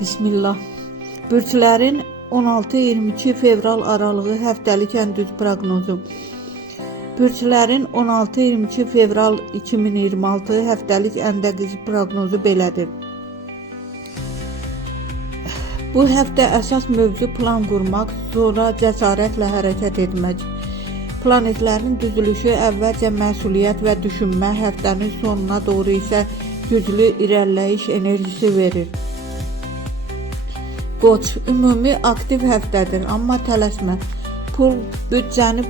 Bismillah. Bürclərin 16-22 fevral aralığı həftəlik ən düz proqnozu. Bürclərin 16-22 fevral 2026 həftəlik ən dəqiq proqnozu belədir. Bu həftə əsas mövzu plan qurmaq, sonra cəsarətlə hərəkət etmək. Planetlərin düzülüşü əvvəlcə məsuliyyət və düşünmə, həftənin sonuna doğru isə güclü irəliləyiş enerjisi verir. Qoç, ümumi aktiv həftədir, amma tələsmə. Pul, büdcəni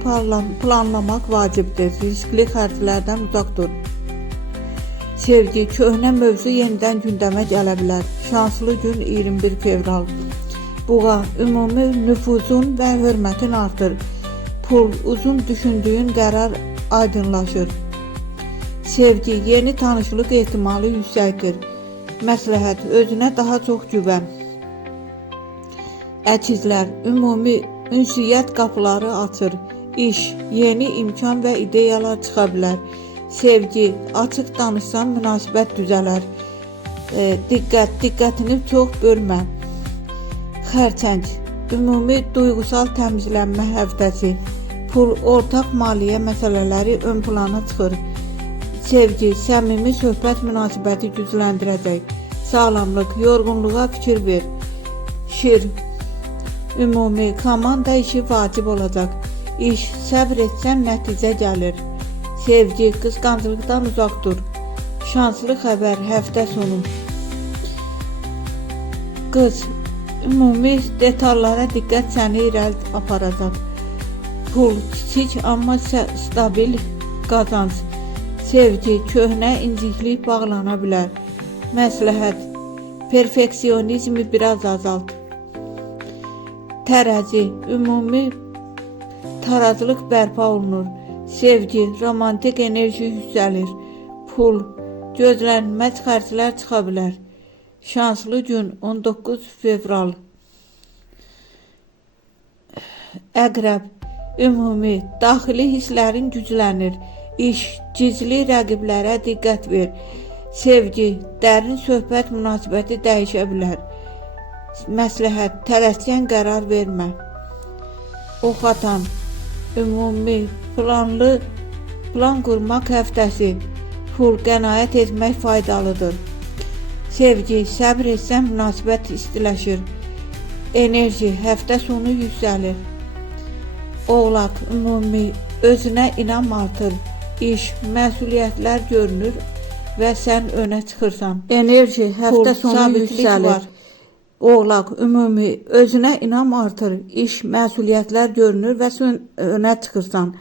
planlamaq vacibdir, riskli xərclərdən uzaq dur. Sevgi, köhnə mövzu yenidən gündəmə gələ bilər. Şanslı gün 21 fevral. Buğa, ümumi nüfuzun və hörmətin artır. Pul, uzun düşündüyün qərar aydınlaşır. Sevgi, yeni tanışlıq ehtimalı yüksəkdir. Məsləhət, özünə daha çox güvən. Əkizlər, ümumi ünsiyyət qapıları açır. İş, yeni imkan və ideyalar çıxa bilər. Sevgi, açıq danışsan münasibət düzələr. Diqqətini çox bölmə. Xərçəng, ümumi duyğusal təmizlənmə həftəsi. Pul, ortaq maliyyə məsələləri ön plana çıxır. Sevgi, səmimi söhbət münasibəti gücləndirəcək. Sağlamlıq, yorğunluğa fikir ver. Şir, ümumi komanda işi vacib olacaq. İş, səbr etsən nəticə gəlir. Sevgi, qısqanclıqdan uzaq dur. Şanslı xəbər, həftə sonu. Qız, ümumi detallara diqqət səni irəli aparacaq. Pul, kiçik amma stabil qazanc. Sevgi, köhnə inciklik bağlana bilər. Məsləhət, perfeksionizmi biraz azalt. Tərəzi, ümumi tarazlıq bərpa olunur. Sevgi, romantik enerji yüksəlir. Pul, gözlənilməz xərclər çıxa bilər. Şanslı gün 19 fevral. Əqrəb, ümumi daxili hisslərin güclənir. İş, gizli rəqiblərə diqqət ver. Sevgi, dərin söhbət münasibəti dəyişə bilər. Məsləhət, tələskən qərar vermə. Ox atan, ümumi plan qurmaq həftəsi. Pul, qənaət etmək faydalıdır. Sevgi, səbr etsən münasibət istiləşir. Enerji, həftə sonu yüksəlir. Oğlaq, ümumi özünə inam artır. İş, məsuliyyətlər görünür və sən önə çıxırsan. Enerji, həftə sonu yüksəlir. Oğlaq, ümumi özünə inam artır. İş, məsuliyyətlər görünür və sən önə çıxırsan.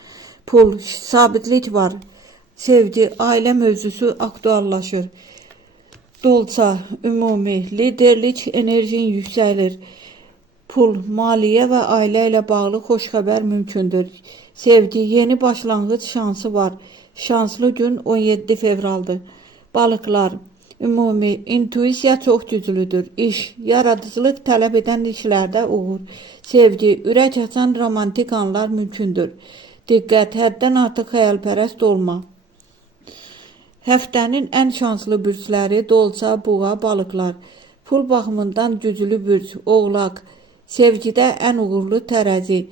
Pul, sabitlik var. Sevgi, ailə mövzusu aktuallaşır. Dolça, ümumi liderlik enerjin yüksəlir. Pul, maliyyə və ailə ilə bağlı xoş xəbər mümkündür. Sevgi, yeni başlanğıc şansı var. Şanslı gün 17 fevraldır. Balıqlar, ümumi intuisiya çox güclüdür. İş, yaradıcılıq tələb edən işlərdə uğur. Sevgi, ürək açan romantik anlar mümkündür. Diqqət, həddən artıq xəyalpərəst olma. Həftənin ən şanslı bürcləri Dolça, Buğa, Balıqlar. Pul baxımından güclü bürc, Oğlaq. Sevgidə ən uğurlu Tərəzi.